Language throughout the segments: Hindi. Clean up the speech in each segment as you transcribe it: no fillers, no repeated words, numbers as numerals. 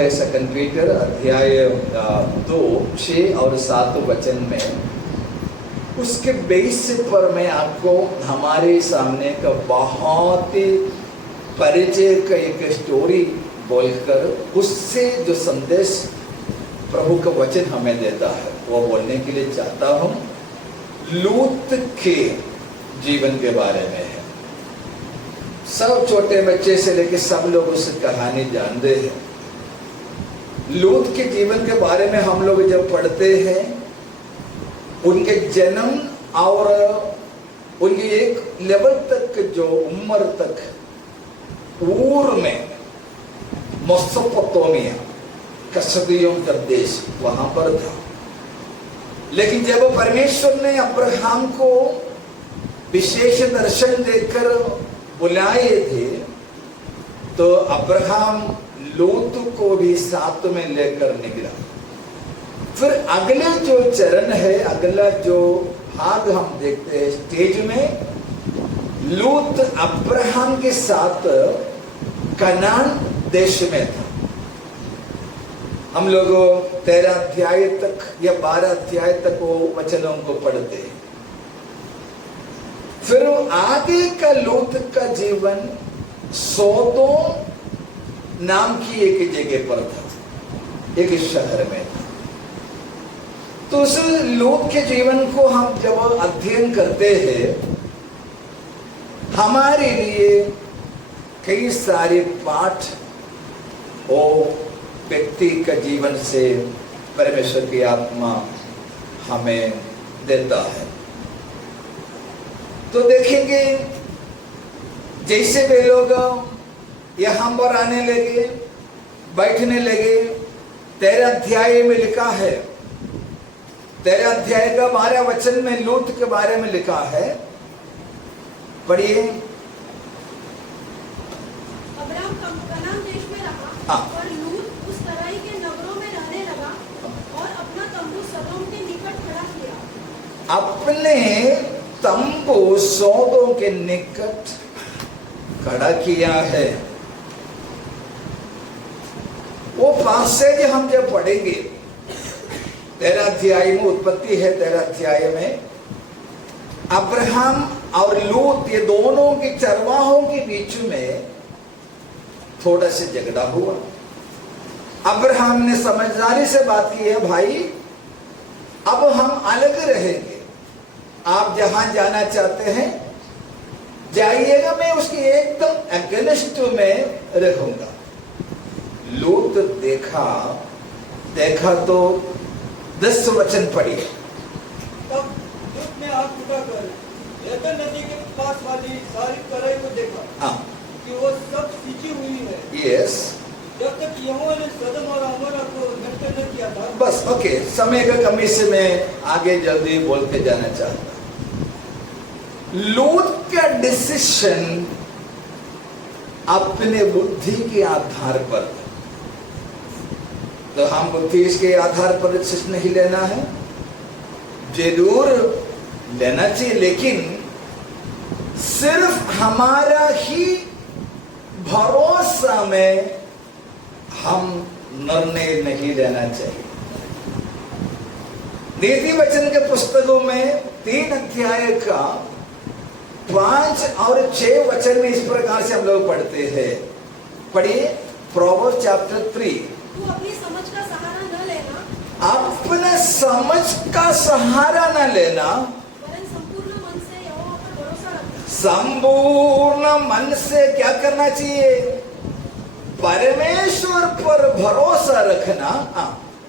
है 2 पीटर अध्याय 2 6 और 7 वचन में। उसके बेस पर मैं आपको हमारे सामने का बहुत ही परिचय का एक स्टोरी बोलकर उससे जो संदेश प्रभु का वचन हमें देता है वो बोलने के लिए चाहता हूँ। लूत के जीवन के बारे में है। सब छोटे बच्चे से लेकर सब लोग उस कहानी जानते हैं। लूत के जीवन के बारे में हम लोग जब पढ़ते हैं, उनके जन्म और उनकी एक लेवल तक जो उम्र तक ऊर में मेसोपोटामिया कसदियों का देश वहां पर था। लेकिन जब परमेश्वर ने अब्राहम को विशेष दर्शन देकर बुलाए थे तो अब्राहम लूत को भी साथ में लेकर निकला। फिर अगले जो चरण है, अगला जो भाग हम देखते हैं स्टेज में, लूत अब्राहम के साथ कनान देश में था। हम लोग 13 अध्याय तक या 12 अध्याय तक वो वचनों को पढ़ते हैं। फिर आगे का लूत का जीवन सोदोम नाम की एक जगह पर था, एक शहर में था। तो उस लूत के जीवन को हम जब अध्ययन करते हैं, हमारे लिए कई सारे पाठ वो व्यक्ति का जीवन से परमेश्वर की आत्मा हमें देता है। तो देखेंगे जैसे वे लोग यहाँ पर आने लगे, बैठने लगे। 13 अध्याय में लिखा है, 13 अध्याय का 12 वचन में लूत के बारे में लिखा है। पढ़िए। अब्राहम कनान देश में रहा और लूत उस तराई के नगरों में रहने लगा और अपना तंबू सदोम के निकट खड़ा किया। अपने तंबू सदोम के निकट खड़ा किया है। वो पैसेज हम जब पढ़ेंगे 13 अध्याय में, उत्पत्ति है 13 अध्याय में, अब्राहम और लूत ये दोनों के चरवाहों के बीच में थोड़ा से झगड़ा हुआ। अब्राहम ने समझदारी से बात की है, भाई अब हम अलग रहेंगे, आप जहां जाना चाहते हैं जाइएगा, मैं उसकी एकदम अगेंस्ट में रहूंगा। लूत देखा तो 10 वचन पढ़िए। तब लूत ने आँख उठाकर यरदन नदी के पास वाली सारी तराई को देखा। हाँ, कि वो सब सींची हुई है। यस, जब तक यहोवा ने सदम और अमोरा को नष्ट न किया था। बस ओके, समय का कमी से मैं आगे जल्दी बोल के जाना चाहता। लूत का डिसीजन अपने बुद्धि के आधार पर, तो हम बुद्धि के आधार पर डिसीजन नहीं लेना है, जरूर लेना चाहिए, लेकिन सिर्फ हमारा ही भरोसा में हम निर्णय नहीं लेना चाहिए। नीति वचन के पुस्तकों में 3 अध्याय का 5 और 6 वचन में इस प्रकार से हम लोग पढ़ते हैं। पढ़िए, प्रोवर्ब्स चैप्टर 3। तू अपनी समझ का सहारा न लेना, अपने समझ का सहारा न लेना, वरन संपूर्ण मन से यहोवा पर भरोसा रखना। संपूर्ण मन से क्या करना चाहिए? परमेश्वर पर भरोसा रखना।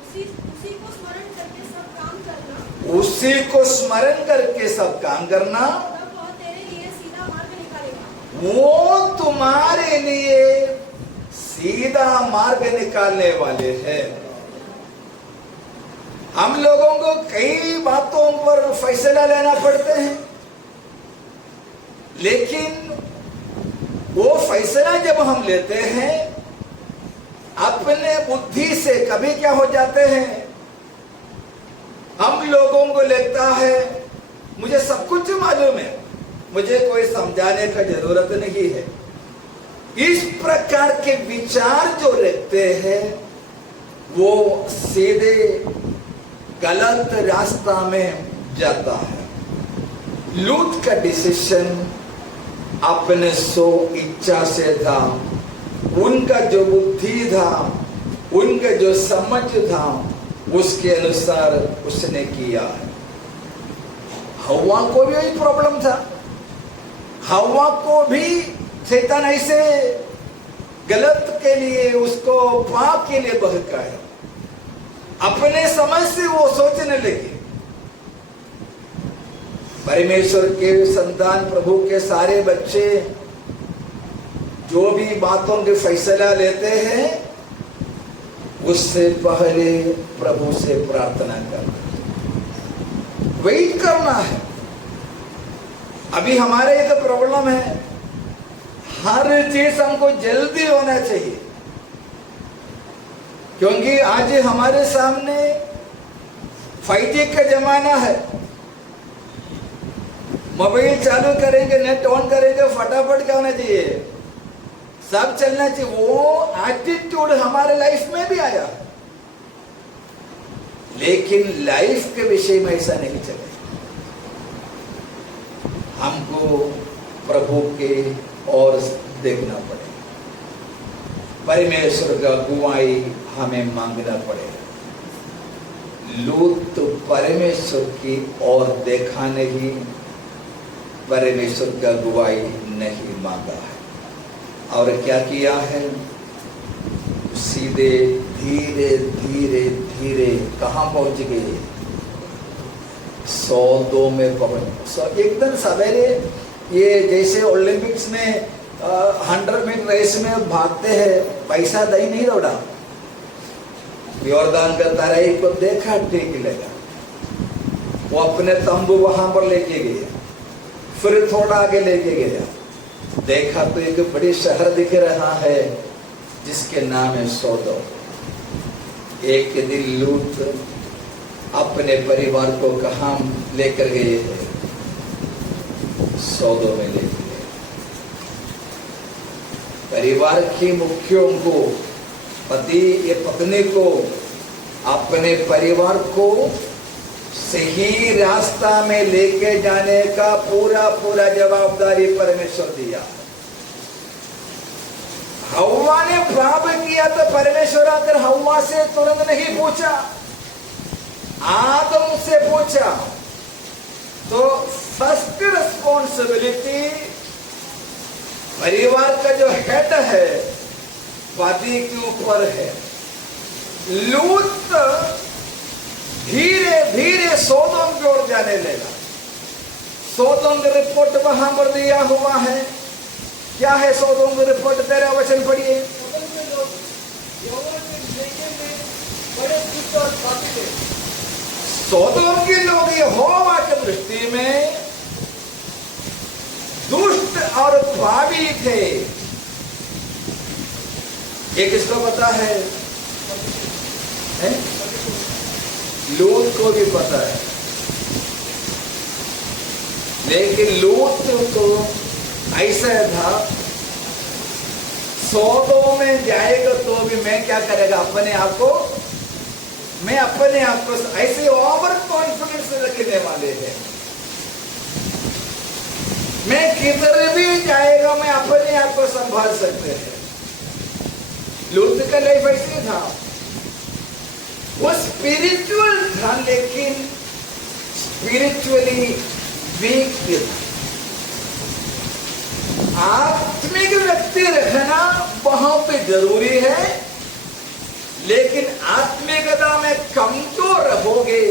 उसी को स्मरण करके सब काम करना। उसी को स्मरण करके सब काम करना। तब वह तेरे लिए सीधा मार्ग निकालेगा। वो तुम्हारे लिए सीधा मार्ग निकालने वाले हैं। हम लोगों को कई बातों पर फैसला लेना पड़ते हैं, लेकिन वो फैसला जब हम लेते हैं अपने बुद्धि से, कभी क्या हो जाते हैं, हम लोगों को लगता है मुझे सब कुछ मालूम है, मुझे कोई समझाने का जरूरत नहीं है। इस प्रकार के विचार जो रखते हैं वो सीधे गलत रास्ता में जाता है। लूत का डिसीजन अपने सो इच्छा से था, उनका जो बुद्धि था, उनका जो समझ था, उसके अनुसार उसने किया है। हव्वा को भी यही प्रॉब्लम था। हव्वा को भी शैतान ऐसे गलत के लिए, उसको पाप के लिए बहकाया। अपने समझ से वो सोचने लगे। परमेश्वर के संतान, प्रभु के सारे बच्चे जो भी बातों के फैसला लेते हैं, उससे पहले प्रभु से प्रार्थना करना, वेट करना है। अभी हमारे ये तो प्रॉब्लम है, हर चीज हमको जल्दी होना चाहिए, क्योंकि आज हमारे सामने 5G का जमाना है। मोबाइल चालू करेंगे, नेट ऑन करेंगे, फटाफट क्या होना चाहिए, सब चलना चाहिए। वो एटीट्यूड हमारे लाइफ में भी आया, लेकिन लाइफ के विषय में ऐसा नहीं चले। हमको प्रभु के और देखना पड़ेगा, परमेश्वर का अगुवाई हमें मांगना पड़ेगा। लूत तो परमेश्वर की ओर देखा नहीं, परमेश्वर का अगुवाई नहीं मांगा है, और क्या किया है, सीधे धीरे धीरे धीरे कहां पहुंच गए, सौदोम में पहुंच। एकदम सवेरे, ये जैसे ओलंपिक्स में 100 मीटर रेस में भागते हैं, पैसा दही नहीं दौड़ा, योरदान का तराई को देखा, ठीक लगा, वो अपने तंबू वहां पर लेके गया, फिर थोड़ा आगे लेके गया, देखा तो एक बड़ी शहर दिख रहा है जिसके नाम है सौदोम। एक दिन लूत अपने परिवार को कहां लेकर गए हैं, सौदोम में लेकर गए। परिवार के मुखियों को, पति या पत्नी को, अपने परिवार को सही रास्ता में लेके जाने का पूरा पूरा जवाबदारी परमेश्वर दिया। हव्वा ने पाप किया तो परमेश्वर आकर हव्वा से तुरंत नहीं पूछा, आदम से पूछा। तो फर्स्ट रिस्पॉन्सिबिलिटी परिवार का जो हेड है, पति के ऊपर है। लूत धीरे धीरे सौदोम की ओर जाने लगा। सौदोम की रिपोर्ट वहां पर दिया हुआ है। क्या है सौदोम की रिपोर्ट? 13 वचन पढ़िए। सौदोम के लोग यहोवा की दृष्टि में दुष्ट और पापी थे। ये किसको पता है? लूत को भी पता है, लेकिन लूत तो ऐसा था, सौदोम में जाएगा तो भी मैं क्या करेगा, अपने आप को ऐसे ओवर कॉन्फिडेंस रखने वाले हैं। मैं किधर भी जाएगा, मैं अपने आप को संभाल सकते हैं। लूत का लाइफ ऐसे था, वो स्पिरिचुअल था, लेकिन स्पिरिचुअली वीक था। आत्मिक व्यक्ति रहना बहुत जरूरी है, लेकिन आत्मिकता में कमजोर रहोगे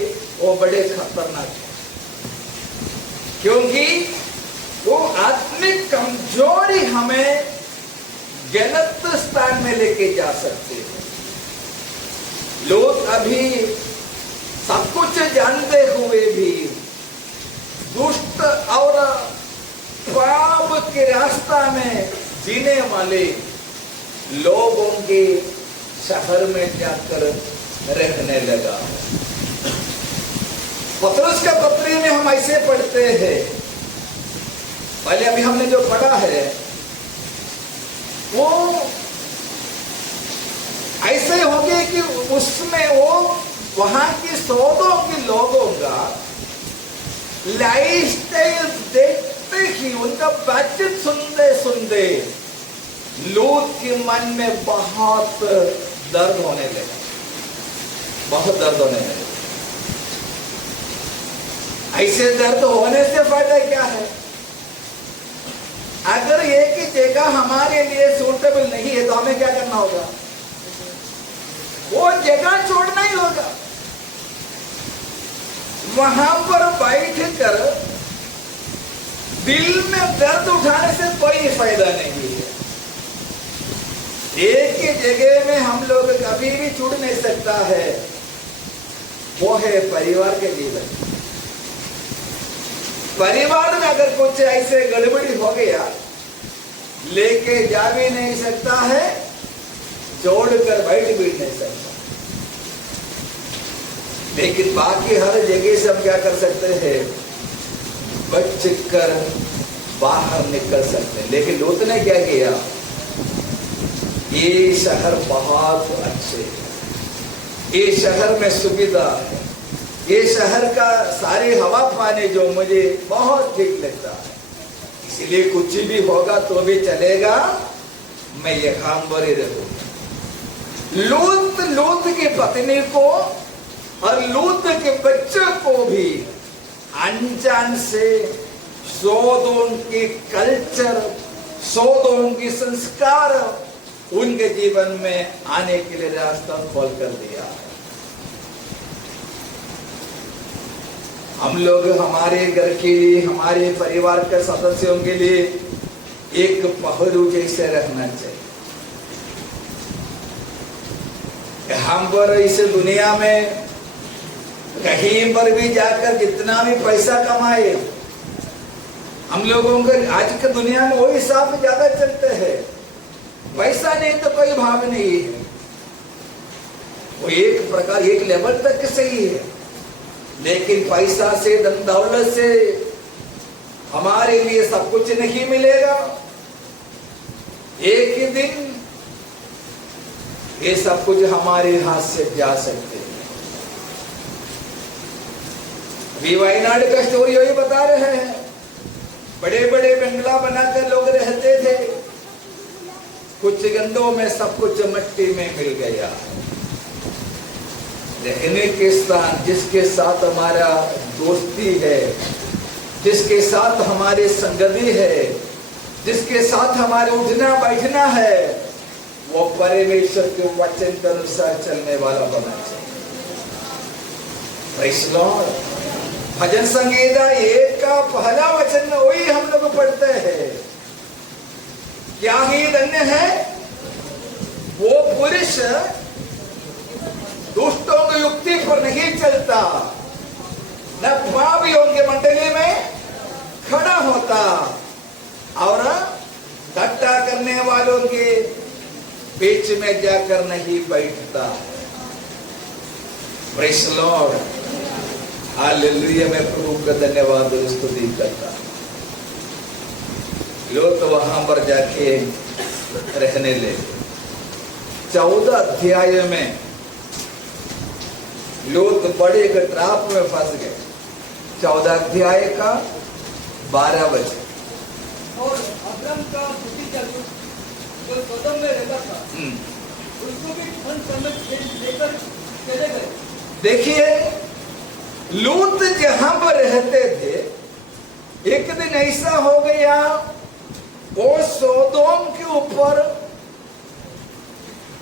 वो बड़े खतरनाक है, क्योंकि वो आत्मिक कमजोरी हमें गलत स्थान में लेके जा सकते हैं। लोग अभी सब कुछ जानते हुए भी दुष्ट और पाप के रास्ता में जीने वाले लोगों के शहर में जाकर रहने लगा। पतरस का पत्री में हम ऐसे पढ़ते हैं, पहले अभी हमने जो पढ़ा है वो ऐसे हो गए कि उसमें वो वहां की सौदों के लोगों का लाइफस्टाइल देखते ही, उनका बजट सुनते सुनते लूत के मन में बहुत दर्द होने लगा, बहुत दर्द होने लगा। ऐसे दर्द होने से फायदा क्या है? अगर एक ही जगह हमारे लिए सूटेबल नहीं है तो हमें क्या करना होगा? वो जगह छोड़ना ही होगा। वहां पर बैठ कर दिल में दर्द उठाने से कोई फायदा नहीं है। एक ही जगह में हम लोग कभी भी छूट नहीं सकता है, वो है परिवार के जीवन। परिवार में अगर कुछ ऐसे गड़बड़ी हो गया, लेके जा भी नहीं सकता है, छोड़कर बैठ भी नहीं सकता। लेकिन बाकी हर जगह से हम क्या कर सकते हैं? बच कर बाहर निकल सकते हैं। लेकिन लूत ने क्या किया? ये शहर बहुत अच्छे है, ये शहर में सुविधा है, ये शहर का सारी हवा पानी जो मुझे बहुत ठीक लगता है, इसलिए कुछ भी होगा तो भी चलेगा, मैं यहाँ पर ही रहूंगा। लूत की पत्नी को और लूत के बच्चे को भी अनजान से सौदों की कल्चर, सौदों की संस्कार उनके जीवन में आने के लिए रास्ता खोल कर दिया। हम लोग हमारे घर के लिए, हमारे परिवार के सदस्यों के लिए एक पहलू जैसे रहना चाहिए। हम पर इस दुनिया में कहीं पर भी जाकर जितना भी पैसा कमाए, हम लोगों को आज की दुनिया में वही हिसाब में ज्यादा चलते हैं। पैसा नहीं तो कोई भाव नहीं है, वो एक प्रकार एक लेवल तक सही है, लेकिन पैसा से, धन दौलत से हमारे लिए सब कुछ नहीं मिलेगा। एक ही दिन ये सब कुछ हमारे हाथ से जा सकते हैं। अभी वायनाड का स्टोरी वही बता रहे हैं। बड़े बड़े बंगला बनाकर लोग रहते थे, कुछ गंदों में सब कुछ मिट्टी में मिल गया। रहने के स्थान, जिसके साथ हमारा दोस्ती है, जिसके साथ हमारी संगति है, जिसके साथ हमारे उठना बैठना है, वो परमेश्वर के वचन के अनुसार चलने वाला बना चाहिए। Praise Lord. भजन संगीता 1 का पहला वचन वही हम लोग पढ़ते हैं। क्या ही धन्य है वो पुरुष दुष्टों की युक्ति पर नहीं चलता, न पापियों के मंडली में खड़ा होता, और ठट्टा करने वालों के बीच में जाकर नहीं बैठता। Praise Lord. हालेलुया। मैं प्रभु का धन्यवाद और स्तुति करता। लोग तो वहां पर जाके रहने लगे। 14 अध्याय में लोग बड़े एक ट्रैप में फंस गए। 14 अध्याय का 12 वचन। और अब्राम का भतीजा जो सोदोम में रहता था, उसको भी धन सम्पत्ति लेकर चले गए। देखिए, लूत जहां पर रहते थे, एक दिन ऐसा हो गया, वो सोदोम के ऊपर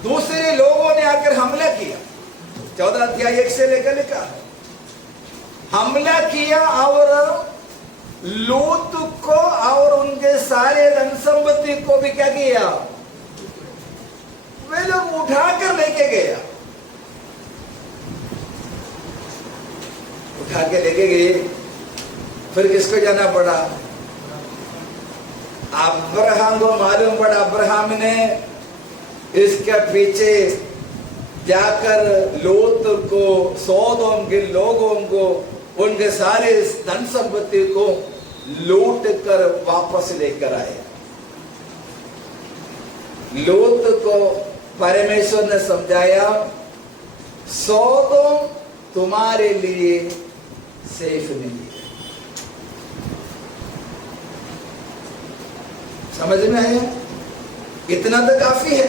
दूसरे लोगों ने आकर हमला किया। 14 अध्याय 1 से लेकर लिखा है, हमला किया और लूत को और उनके सारे धन संपत्ति को भी क्या किया? वे लोग उठाकर लेके गया। उठा के लेके गए। फिर किसको जाना पड़ा? अब्राहम को मालूम पड़ा। अब्राहम ने इसके पीछे जाकर लूत को, सोदोम के लोगों को, उनके सारे धन संपत्ति को लूट कर वापस लेकर आए। लूत को परमेश्वर ने समझाया, सोदोम तुम्हारे लिए सेफ नहीं है। समझ में आया? इतना तो काफी है।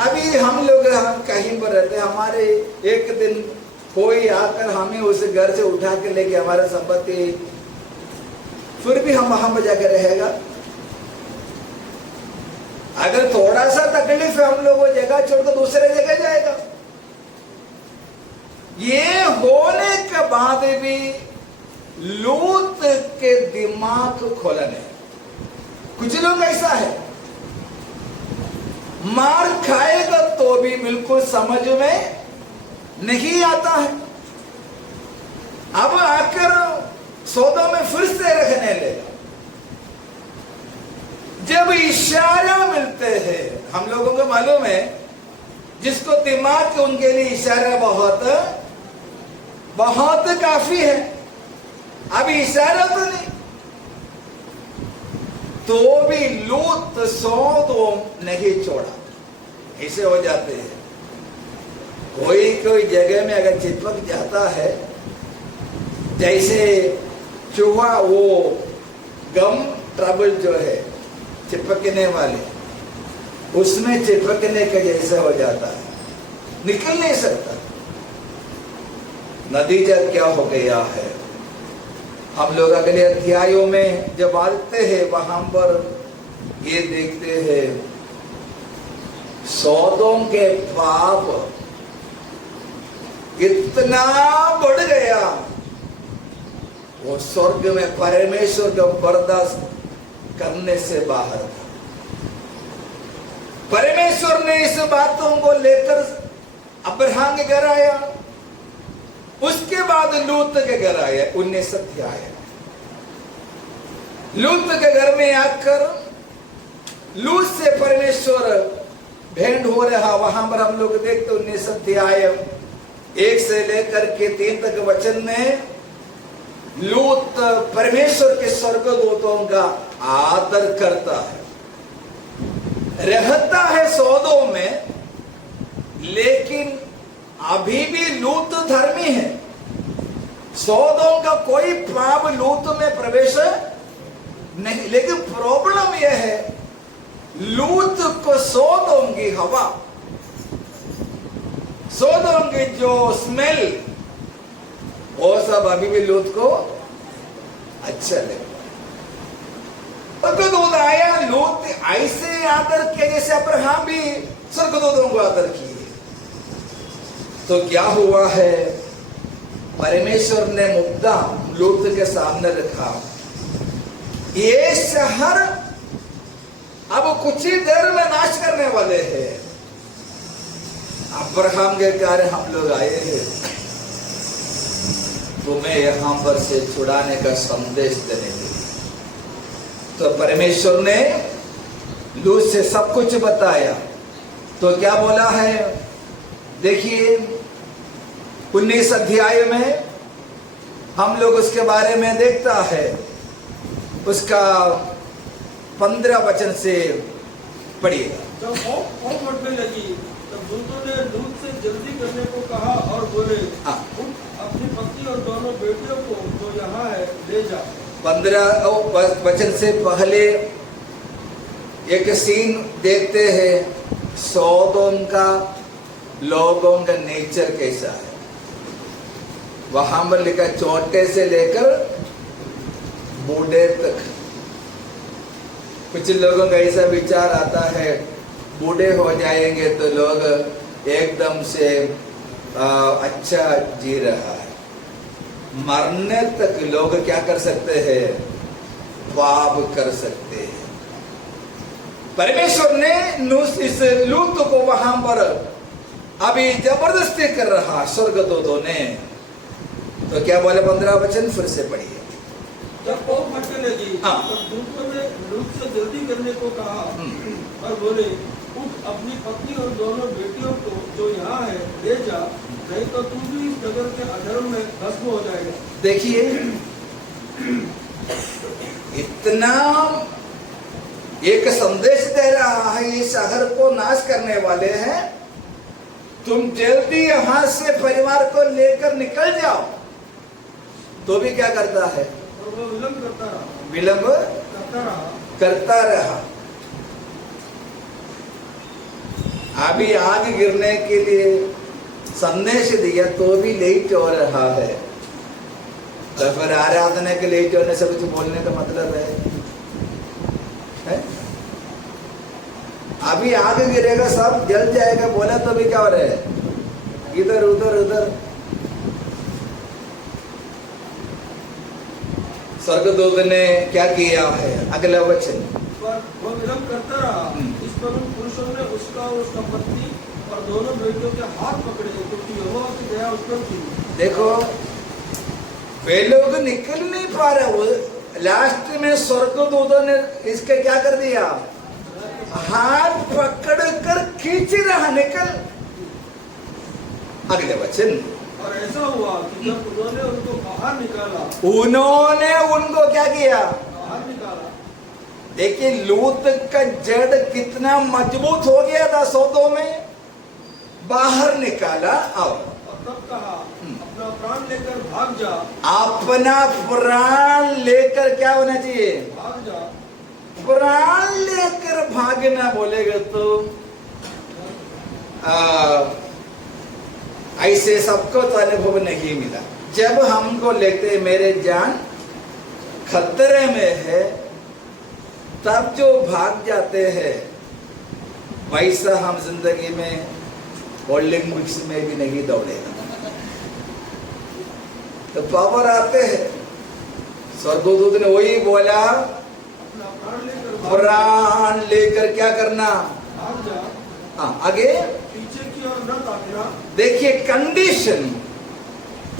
अभी हम लोग कहीं पर रहते हैं, हमारे एक दिन कोई आकर हमें उस घर से उठा के लेके हमारा संपत्ति, फिर भी हम वहां पर जाकर रहेगा। अगर थोड़ा सा तकलीफ है, हम लोग वो जगह छोड़कर दूसरे जगह जाएगा। ये होने के बाद भी लूत के दिमाग खोला नहीं। कुछ लोग ऐसा है, मार खाएगा तो भी बिल्कुल समझ में नहीं आता है। अब आकर सौदों में फिर से रखने लेगा। जब इशारा मिलते हैं, हम लोगों को मालूम है, जिसको दिमाग के उनके लिए इशारा बहुत बहुत काफी है। अब इशारा तो नहीं, तो भी लूत सौदोम नहीं छोड़ा। ऐसे हो जाते हैं। कोई जगह में अगर चिपक जाता है, जैसे चूहा, वो गम ट्रबल जो है चिपकने वाले, उसमें चिपकने का जैसा हो जाता है, निकल नहीं सकता। नतीजा क्या हो गया है? हम लोग अगले अध्यायों में जब आते हैं, वहां पर ये देखते हैं सौदोम के पाप इतना बढ़ गया, वो स्वर्ग में परमेश्वर को बर्दाश्त करने से बाहर था। परमेश्वर ने इस बातों को लेकर अब्राहम के घर आया, उसके बाद लूत के घर आया। 19 अध्याय लूत के घर में आकर लूत से परमेश्वर भेंट हो रहा। वहां पर हम लोग देखते 19 अध्याय 1 से लेकर के 3 तक वचन में लूत परमेश्वर के स्वर्गदूतों का आदर करता है, रहता है सौदों में, लेकिन अभी भी लूत धर्मी है। सौदों का कोई पाप लूत में प्रवेश नहीं। लेकिन प्रॉब्लम यह है, लूत को सौदों की हवा, सौदों की जो स्मेल, वो सब अभी भी लूत को अच्छा लगा। स्वर्गदूत आया, लूत ऐसे आदर किया जैसे अब्राहम भी स्वर्गदूतों को आदर किए। तो क्या हुआ है? परमेश्वर ने मुद्दा लूत के सामने रखा। ये शहर अब कुछ ही देर में नाश करने वाले हैं। अब्राहम के कारण हम लोग आए हैं, तुम्हें यहां पर से छुड़ाने का संदेश देने के लिए। तो परमेश्वर ने लूत से सब कुछ बताया। तो क्या बोला है? देखिए 19 अध्याय में हम लोग उसके बारे में देखता है, उसका 15 वचन से पढ़िएगा। जब औंध उठने लगी, तब दूतों ने लूत से जल्दी करने को कहा और बोले, उठ अपनी पत्नी और दोनों बेटियों को जो यहाँ है ले जा। 15 वचन से पहले एक सीन देखते हैं, सौदोम का लोगों का नेचर कैसा है। वहां पर लिखा छोटे से लेकर बूढ़े तक। कुछ लोगों का ऐसा विचार आता है, बूढ़े हो जाएंगे तो लोग एकदम से अच्छा जी रहा है। मरने तक लोग क्या कर सकते हैं? पाप कर सकते हैं। परमेश्वर ने इस लूत को वहां पर अभी जबरदस्ती कर रहा स्वर्गदूतों ने। तो क्या बोले 15 वचन फिर से पढ़िए। जब औंध उठने लगी, तब दूतों ने लूत से जल्दी करने को कहा और बोले, उठ अपनी पत्नी और दोनों बेटियों को जो यहाँ है ले जा, नहीं तो तू भी इस नगर के अधर्म में भस्म हो जाएगा। देखिए इतना एक संदेश दे रहा है, ये शहर को नाश करने वाले हैं, तुम जल्दी यहां से परिवार को लेकर निकल जाओ, तो भी क्या करता है? और वो विलंब करता रहा, विलंब करता रहा। अभी आग गिरने के लिए संदेश दिया तो भी लेट हो रहा है, तो फिर आराधना के लेट होने से कुछ बोलने का मतलब है? अभी आग गिरेगा, सब जल जाएगा, बोला तो भी क्या हो रहा है? इधर उधर उधर। स्वर्गदूत ने क्या किया है? अगला वचन, पर वो विलंब करता रहा। इस पर उन पुरुषों ने उसका और उसका पत्नी और दोनों बेटियों के हाथ पकड़े, क्योंकि यहोवा की दया उस पर थी। देखो, वे लोग निकल नहीं पा रहे, वो लास्ट में स्वर्गदूतों ने इसके क्या कर दिया? हाथ पकड़ कर खींच रहा, निकल। अगले वचन, और ऐसा हुआ कि जब उन्होंने उनको बाहर निकाला, उन्होंने उनको क्या किया? बाहर निकाला। देखिए लूत का जड़ कितना मजबूत हो गया था सौदों में, बाहर निकाला। और तब कहा, अपना प्राण लेकर भाग जा। अपना प्राण लेकर क्या होना चाहिए? भाग जा। प्राण लेकर भागना बोलेगा तो ऐसे सबको तो अनुभव नहीं मिला। जब हमको लेते मेरे जान खतरे में है, तब जो भाग जाते हैं, वैसा हम जिंदगी में ओलंपिक्स में भी नहीं दौड़ेगा। तो पावर आते हैं। स्वर्गदूत ने वही बोला, अपना प्राण लेकर भाग जा। प्राण लेकर क्या करना? भाग जा। हाँ, आगे पीछे की ओर न ताकना। देखिए कंडीशन,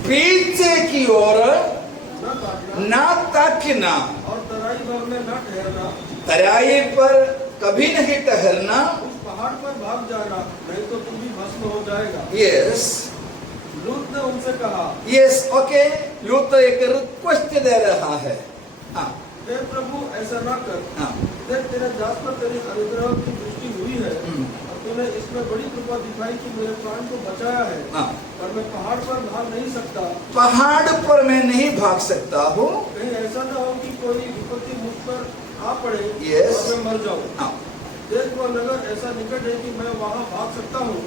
पीछे की ओर न ताकना। ना ताकना, और तराई भर में न ठहरना। तराई पर कभी नहीं ठहरना। उस पहाड़ पर भाग जाना, नहीं तो तुम भी भस्म हो जाएगा। यस लूत ने उनसे कहा, यस ओके। लूत एक रिक्वेस्ट दे रहा है। हाँ हे प्रभु, ऐसा न कर। हाँ देख, तेरे दास पर तेरी अनुग्रह की दृष्टि हुई है, और तूने इसमें बड़ी कृपा दिखाई कि मेरे प्राण को बचाया है। हाँ। पर मैं पहाड़ पर भाग नहीं सकता। पहाड़ पर मैं नहीं भाग सकता हूँ। कहीं ऐसा न हो कि कोई विपत्ति मुझ पर आ पड़े Yes. और मैं मर जाऊं। हाँ देख, वह नगर ऐसा निकट है कि मैं वहां भाग सकता हूँ,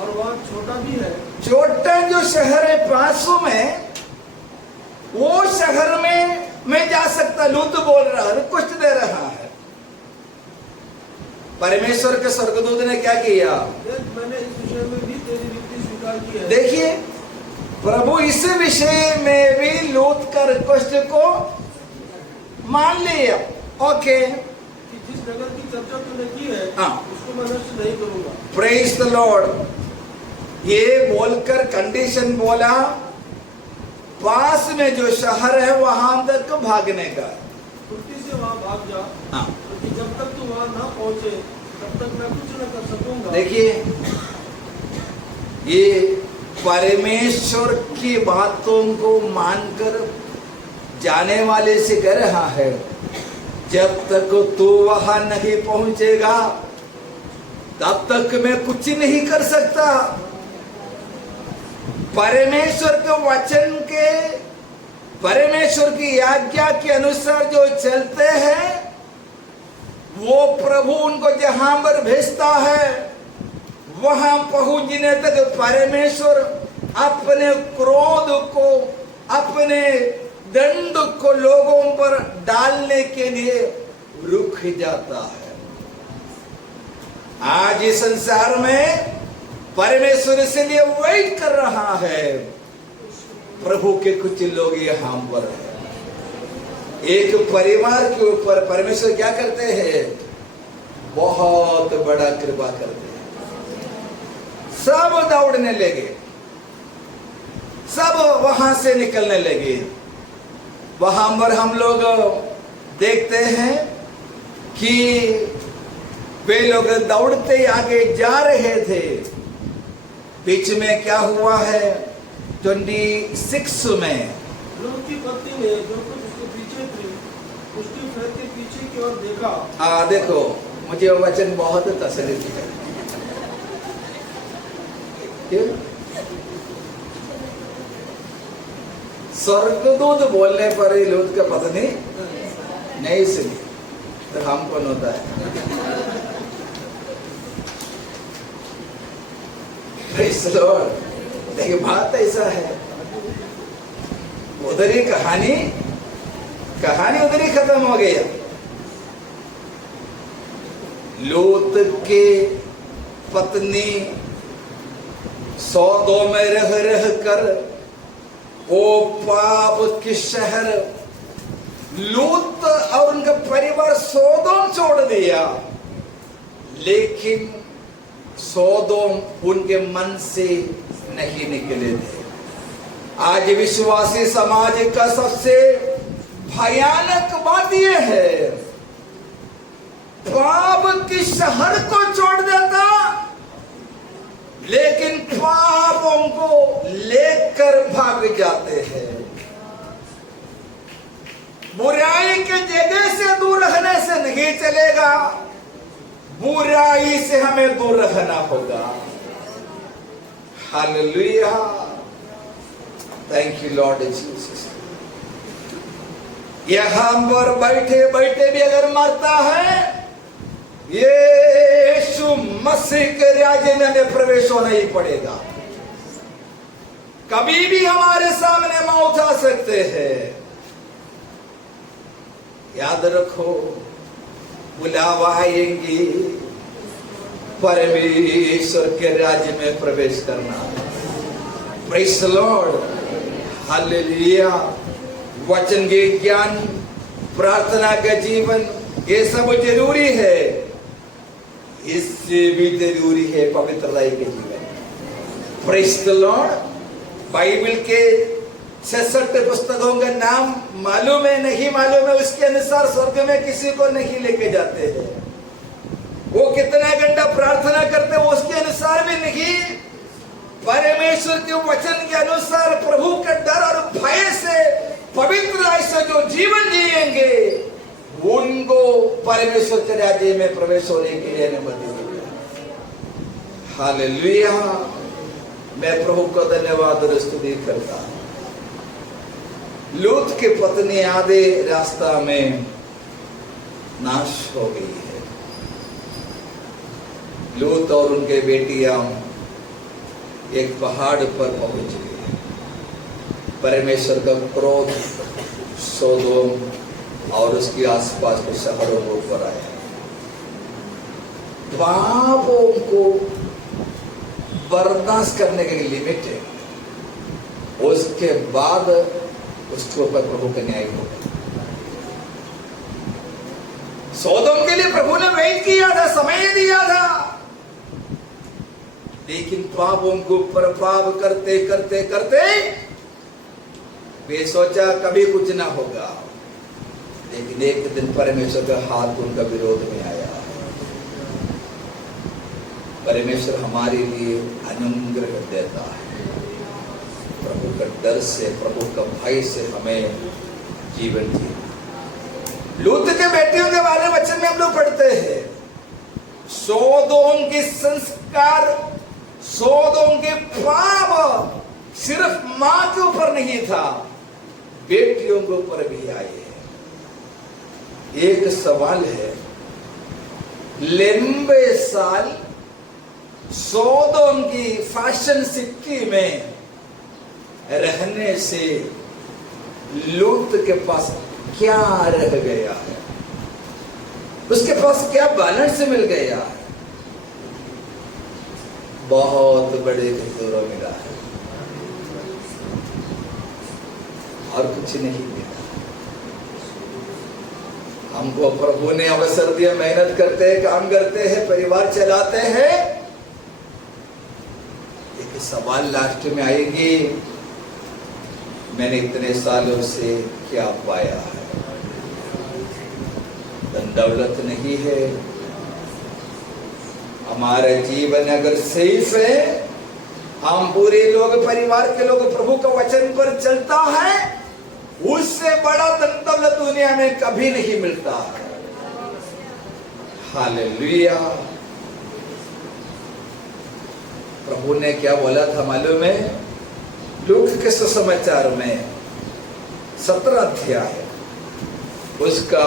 और वह छोटा भी है। छोटा जो शहर है 500 में, वो शहर में मैं जा सकता। लूत बोल रहा है, रिक्वेस्ट दे रहा है। परमेश्वर के स्वर्गदूत ने क्या किया? देख, मैंने इस विषय में भी तेरी विनती स्वीकार की है। देखिए प्रभु इस विषय में भी लूत का रिक्वेस्ट को मान लिया। ओके, कि जिस नगर की चर्चा तूने की है, हाँ। उसको मैं नष्ट नहीं करूंगा। Praise the Lord. ये बोलकर कंडीशन बोला, पास में जो शहर है वहां तक भागने का। फुर्ती से वहां भाग जा, हाँ क्योंकि जब तक तू वहां ना पहुंचे, तब तक मैं कुछ न कर सकूंगा। देखिए, ये परमेश्वर की बातों को मानकर जाने वाले से कह रहा है, जब तक तू वहां नहीं पहुंचेगा तब तक मैं कुछ नहीं कर सकता। परमेश्वर के वचन के, परमेश्वर की आज्ञा के अनुसार जो चलते हैं, वो प्रभु उनको जहां पर भेजता है, वहां पहुंचने तक परमेश्वर अपने क्रोध को, अपने दंड को लोगों पर डालने के लिए रुक जाता है। आज इस संसार में परमेश्वर इसलिए वेट कर रहा है। प्रभु के कुछ लोग यहाँ पर हैं। एक परिवार के ऊपर परमेश्वर क्या करते हैं? बहुत बड़ा कृपा करते हैं। सब दौड़ने लगे, सब वहां से निकलने लगे। वहां पर हम लोग देखते हैं कि वे लोग दौड़ते आगे जा रहे थे। बीच में क्या हुआ है? 26 में लूत की पत्नी ने जो कुछ उसके पीछे थी, उसकी फेर के पीछे की ओर देखा। देखो, मुझे वो वचन बहुत तसल्ली दिया। क्यों? स्वर्गदूत बोलने पर ही लूत का पत्नी नहीं सुनी, तो हम कौन होता है? Praise the Lord। देखिए बात ऐसा है, उधर ही कहानी उधर ही खत्म हो गया। लूत के पत्नी सौदों में रह कर वो पाप के शहर लूत और उनका परिवार सोदोम छोड़ दिया, लेकिन सोदोम उनके मन से नहीं निकले थे। आज विश्वासी समाज का सबसे भयानक बात यह है, पाप के शहर को छोड़ देता, लेकिन पापों को लेकर भाग जाते हैं। बुराई के जगह से दूर रहने से नहीं चलेगा, बुराई से हमें दूर रहना होगा। Hallelujah, thank you Lord Jesus. यहां पर बैठे बैठे भी अगर मरता है, यीशु मसीह के राज्य में हमें प्रवेश होना ही पड़ेगा। कभी भी हमारे सामने मौत आ सकते हैं। याद रखो, बुलावा आएंगी, परमेश्वर के राज्य में प्रवेश करना। Praise the Lord, hallelujah. वचन के ज्ञान, प्रार्थना का जीवन, ये सब जरूरी है। इससे भी जरूरी है पवित्रता के जीवन। Praise the Lord. बाइबल के 66 पुस्तकों का नाम मालूम है नहीं मालूम है, उसके अनुसार स्वर्ग में किसी को नहीं लेके जाते हैं। वो कितना घंटा प्रार्थना करते हैं उसके अनुसार भी नहीं, परमेश्वर के वचन के अनुसार प्रभु के डर और भय से पवित्रता से जो जीवन जिएंगे, उनको परमेश्वर के राज्य में प्रवेश होने के लिए अनुमति मिलेगी। हालेलुया। मैं प्रभु को धन्यवाद और स्तुति करता हूं। लूत की पत्नी आधे रास्ता में नाश हो गई है। लूत और उनके बेटियां एक पहाड़ पर पहुंच गई। परमेश्वर का क्रोध सोदोम और उसके आसपास के शहरों के ऊपर आया। पापों को बर्दाश्त करने के लिमिट है, उसके बाद उसके ऊपर प्रभु का न्याय होगा। सोदोम के लिए प्रभु ने वेट किया था, समय दिया था, लेकिन पापों के ऊपर पाप करते करते करते वे सोचा कभी कुछ ना होगा, लेकिन एक दिन परमेश्वर का हाथ उनका विरोध में आया। परमेश्वर हमारे लिए अनुग्रह देता है। प्रभु का डर से, प्रभु का भय से हमें जीवन जीना। लूत के बेटियों के बारे में वचन में हम लोग पढ़ते हैं, सोदोम के संस्कार, सोदोम के पाप सिर्फ मां के ऊपर नहीं था, बेटियों के ऊपर भी आए हैं। एक सवाल है, लंबे साल सोदोम की फैशन सिटी में रहने से लूत के पास क्या रह गया है? उसके पास क्या बैलेंस मिल गया है? बहुत बड़े खजूरों मिला है और कुछ नहीं मिला। हमको प्रभु ने अवसर दिया, मेहनत करते हैं, काम करते हैं, परिवार चलाते हैं। एक सवाल लास्ट में आएगी, मैंने इतने सालों से क्या पाया है? धन दौलत नहीं है। हमारा जीवन अगर सेफ है, हम पूरे लोग, परिवार के लोग प्रभु का वचन पर चलता है, उससे बड़ा धन दौलत दुनिया में कभी नहीं मिलता। हालेलुया। प्रभु ने क्या बोला था मालूम है? लूक के सुसमाचार में 17 अध्याय उसका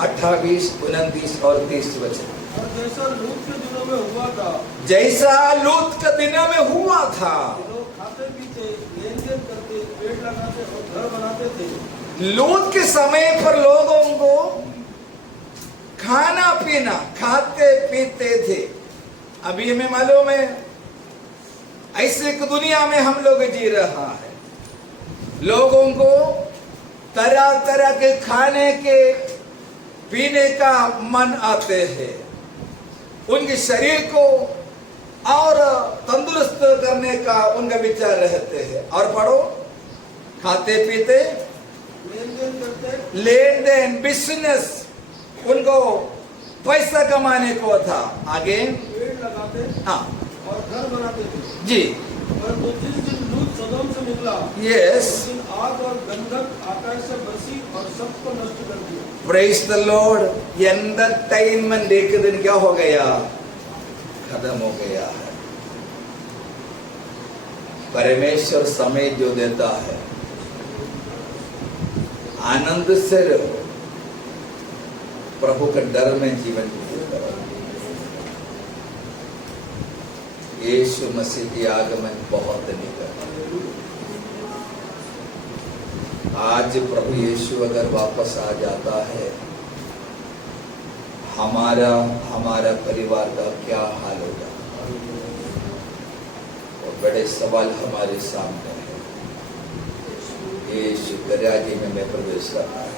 28, 29 और 30 वचन। और जैसा लूत के दिनों में हुआ था, जैसा लूत के दिनों में हुआ था, लोग खाते पीते, लेन देन करते, पेड़ लगाते और घर बनाते थे। लूत के समय पर लोगों को खाना पीना, खाते पीते थे। अभी हमें मालूम है ऐसे एक दुनिया में हम लोग जी रहा है। लोगों को तरह तरह के खाने के पीने का मन आते हैं, उनके शरीर को और तंदुरुस्त करने का उनका विचार रहते हैं। और पढ़ो, खाते पीते, लेन देन, बिजनेस, उनको पैसा कमाने को था। आगे पेड़ लगाते, हाँ और घर बनाते थे जी, परंतु जिस दिन लूत सदोम से निकला, यस, उस दिन आग और गंधक आकाश से बरसी और सबको नष्ट कर दिया। Praise the Lord. एंटरटेनमेंट एक दिन क्या हो गया? खत्म हो गया है। परमेश्वर समय जो देता है, आनंद से रहो, प्रभु के डर में जीवन जीते रहो। यीशु मसीह की आगमन बहुत निकट है। आज प्रभु यीशु अगर वापस आ जाता है, हमारा परिवार का क्या हाल होगा? और बड़े सवाल हमारे सामने है। यीशु के राज्य में प्रवेश करना है।